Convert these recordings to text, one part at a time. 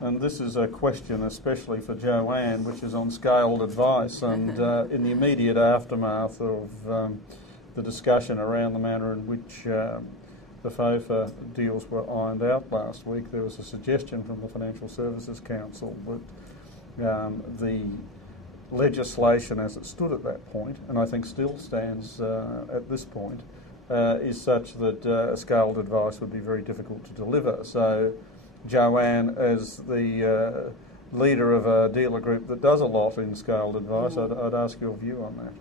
And this is a question especially for Joanne, which is on scaled advice, and in the immediate aftermath of the discussion around the manner in which the FOFA deals were ironed out last week, there was a suggestion from the Financial Services Council that the legislation as it stood at that point, and I think still stands at this point, is such that scaled advice would be very difficult to deliver. So Joanne, as the leader of a dealer group that does a lot in scaled advice, I'd ask your view on that.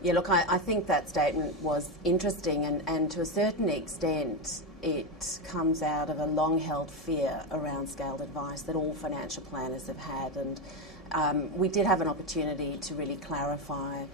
Yeah, look, I think that statement was interesting, and to a certain extent it comes out of a long-held fear around scaled advice that all financial planners have had, and we did have an opportunity to really clarify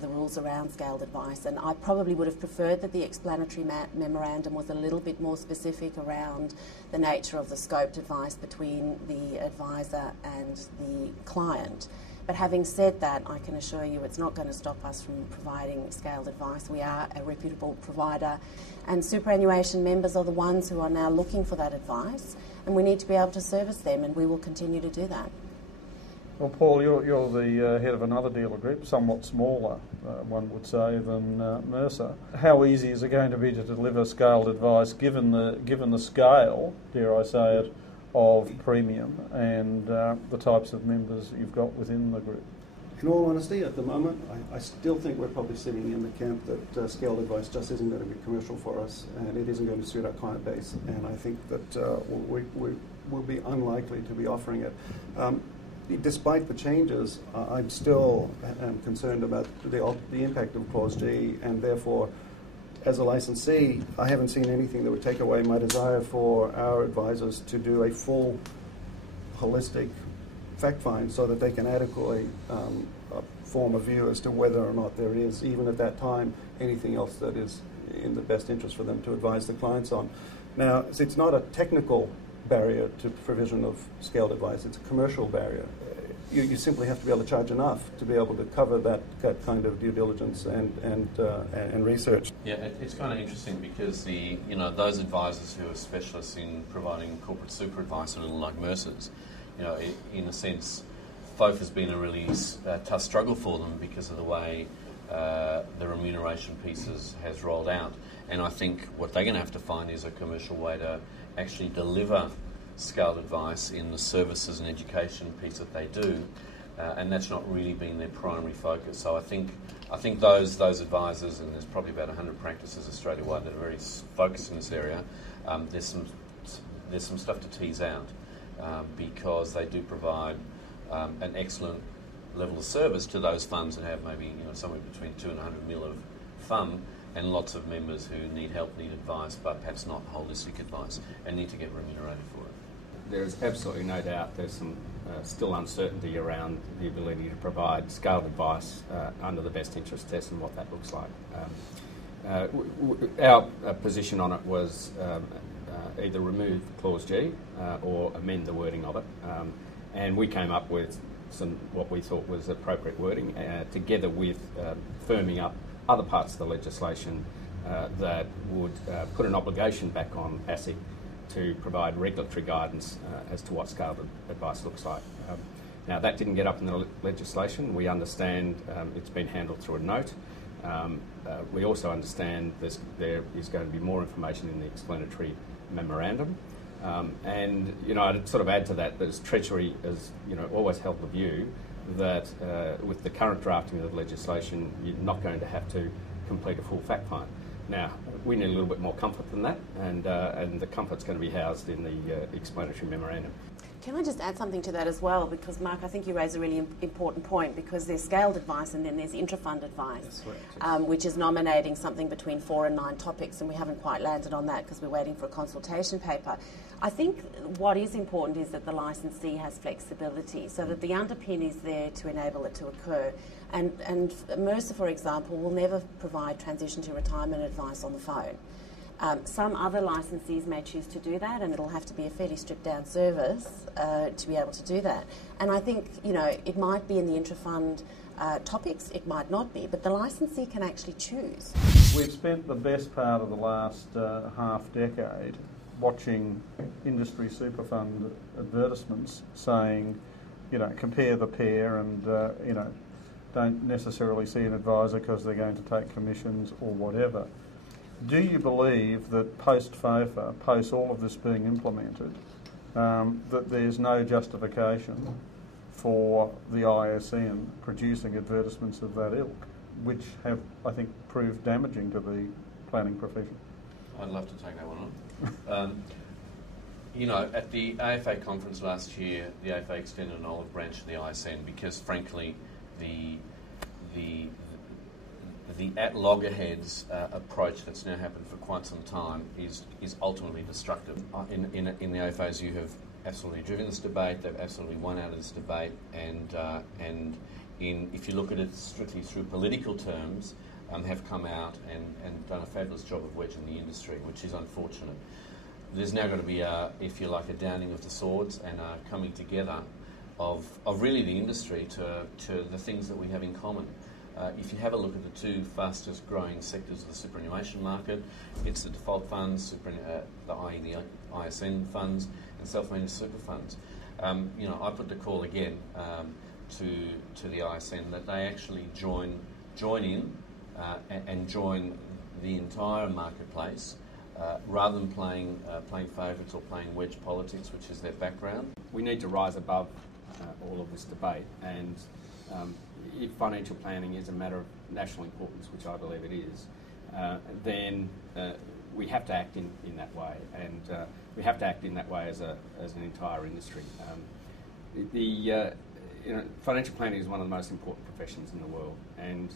the rules around scaled advice, and I probably would have preferred that the explanatory memorandum was a little bit more specific around the nature of the scoped advice between the advisor and the client. But having said that, I can assure you it's not going to stop us from providing scaled advice. We are a reputable provider, and superannuation members are the ones who are now looking for that advice, and we need to be able to service them, and we will continue to do that. Well, Paul, you're the head of another dealer group, somewhat smaller, one would say, than Mercer. How easy is it going to be to deliver scaled advice, given the scale, dare I say it, of premium and the types of members you've got within the group? In all honesty, at the moment, I still think we're probably sitting in the camp that scaled advice just isn't going to be commercial for us, and it isn't going to suit our client base. And I think that we'll be unlikely to be offering it. Despite the changes, I'm still concerned about the impact of Clause G, and therefore, as a licensee, I haven't seen anything that would take away my desire for our advisors to do a full, holistic fact find so that they can adequately form a view as to whether or not there is, even at that time, anything else that is in the best interest for them to advise the clients on. Now, it's not a technical barrier to provision of scaled advice, it's a commercial barrier. You simply have to be able to charge enough to be able to cover that kind of due diligence and research. Yeah, it's kind of interesting because those advisors who are specialists in providing corporate super advice, a little like Mercer's, in a sense, FOFA's been a really tough struggle for them because of the way the remuneration pieces has rolled out. And I think what they're going to have to find is a commercial way to actually deliver scaled advice in the services and education piece that they do, and that's not really been their primary focus. So I think those advisors, and there's probably about 100 practices Australia-wide that are very focused in this area, there's some stuff to tease out because they do provide an excellent level of service to those funds that have maybe somewhere between 2 and 100 mil of FUM, and lots of members who need help, need advice, but perhaps not holistic advice, and need to get remunerated for it. There is absolutely no doubt there's some still uncertainty around the ability to provide scaled advice under the best interest test and what that looks like. Our position on it was either remove Clause G or amend the wording of it, and we came up with what we thought was appropriate wording, together with firming up other parts of the legislation that would put an obligation back on ASIC to provide regulatory guidance as to what scaled advice looks like. Now, that didn't get up in the legislation. We understand it's been handled through a note. We also understand there is going to be more information in the explanatory memorandum. And I'd sort of add to that that Treasury has always held the view that with the current drafting of the legislation, you're not going to have to complete a full fact find. Now, we need a little bit more comfort than that, and the comfort's going to be housed in the explanatory memorandum. Can I just add something to that as well? Because, Mark, I think you raise a really important point, because there's scaled advice and then there's intra-fund advice, which is nominating something between 4 and 9 topics, and we haven't quite landed on that because we're waiting for a consultation paper. I think what is important is that the licensee has flexibility so that the underpin is there to enable it to occur. And Mercer, for example, will never provide transition to retirement advice on the phone. Some other licensees may choose to do that, and it'll have to be a fairly stripped down service to be able to do that. And I think, it might be in the intra-fund topics, it might not be, but the licensee can actually choose. We've spent the best part of the last half decade watching industry super fund advertisements saying, compare the pair and, don't necessarily see an advisor because they're going to take commissions or whatever. Do you believe that post-FOFA, post all of this being implemented, that there's no justification for the ISN producing advertisements of that ilk, which have, I think, proved damaging to the planning profession? I'd love to take that one on. At the AFA conference last year, the AFA extended an olive branch to the ISN because, frankly, the at loggerheads approach that's now happened for quite some time is ultimately destructive. In the AFAs, you have absolutely driven this debate. They've absolutely won out of this debate, and if you look at it strictly through political terms, have come out and done a fabulous job of wedging the industry, which is unfortunate. There's now going to be, if you like, a downing of the swords and a coming together of really the industry to the things that we have in common. If you have a look at the two fastest growing sectors of the superannuation market, it's the default funds, i.e. the ISN funds, and self-managed super funds. I put the call again to the ISN that they actually join in and join the entire marketplace rather than playing favourites or playing wedge politics, which is their background. We need to rise above all of this debate, and if financial planning is a matter of national importance, which I believe it is, then we have to act in that way, and we have to act in that way as an entire industry. Financial planning is one of the most important professions in the world, and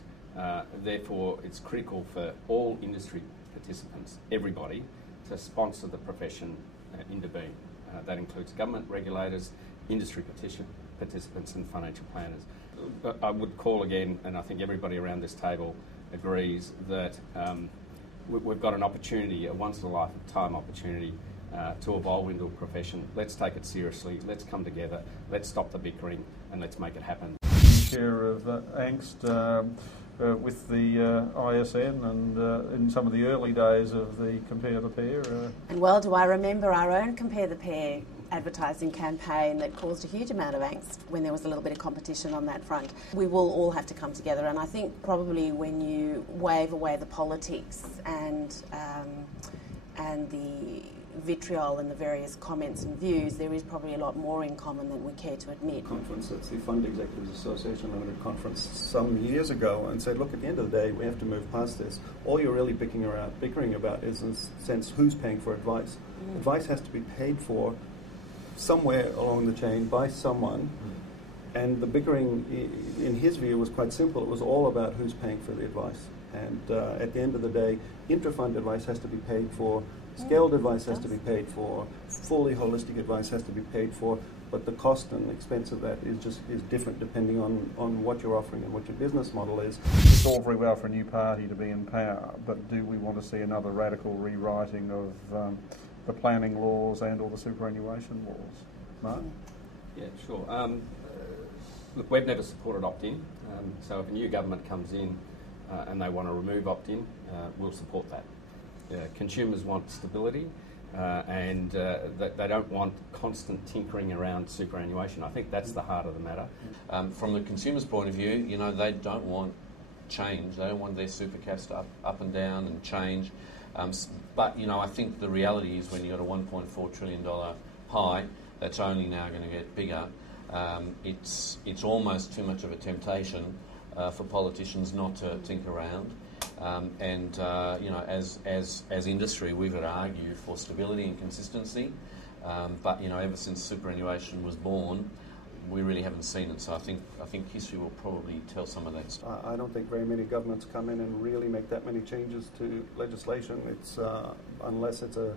therefore it's critical for all industry participants, everybody, to sponsor the profession into being. That includes government, regulators, industry participants and financial planners. I would call again, and I think everybody around this table agrees, that we've got an opportunity, a once-in-a-lifetime opportunity to evolve into a profession. Let's take it seriously, let's come together, let's stop the bickering and let's make it happen. Share of angst with the ISN and in some of the early days of the Compare the Pair. And well, do I remember our own Compare the Pair advertising campaign that caused a huge amount of angst when there was a little bit of competition on that front. We will all have to come together, and I think probably when you wave away the politics and the vitriol and the various comments and views, there is probably a lot more in common than we care to admit. Conference, it's the Fund Executives Association Limited conference some years ago, and said, look, at the end of the day, we have to move past this. All you're really bickering about is, in a sense, who's paying for advice. Advice has to be paid for somewhere along the chain by someone, and the bickering, in his view, was quite simple. It was all about who's paying for the advice. And at the end of the day, intra-fund advice has to be paid for, scaled advice has to be paid for, fully holistic advice has to be paid for, but the cost and expense of that is different depending on what you're offering and what your business model is. It's all very well for a new party to be in power, but do we want to see another radical rewriting of the planning laws and or the superannuation laws? Mark? Yeah, sure. Look, we've never supported opt-in, so if a new government comes in and they want to remove opt-in, we'll support that. Consumers want stability and they don't want constant tinkering around superannuation. I think that's the heart of the matter. From the consumer's point of view, they don't want change. They don't want their super caps to up and down and change. But I think the reality is when you've got a $1.4 trillion pie that's only now going to get bigger, it's almost too much of a temptation for politicians not to tinker around. As industry, we've got to argue for stability and consistency. But ever since superannuation was born, we really haven't seen it. So I think history will probably tell some of that story. I don't think very many governments come in and really make that many changes to legislation. It's unless it's a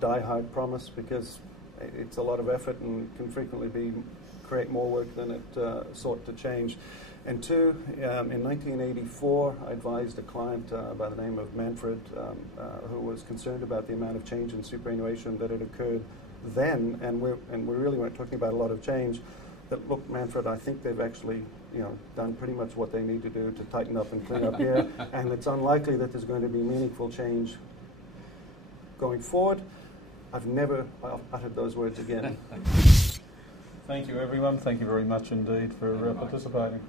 die-hard promise, because it's a lot of effort and can frequently create more work than it sought to change. And two, in 1984, I advised a client by the name of Manfred, who was concerned about the amount of change in superannuation that had occurred then, and we really weren't talking about a lot of change. That, look, Manfred, I think they've actually done pretty much what they need to do to tighten up and clean up here, and it's unlikely that there's going to be meaningful change going forward. I've never uttered those words again. Thank you, everyone. Thank you very much indeed for participating.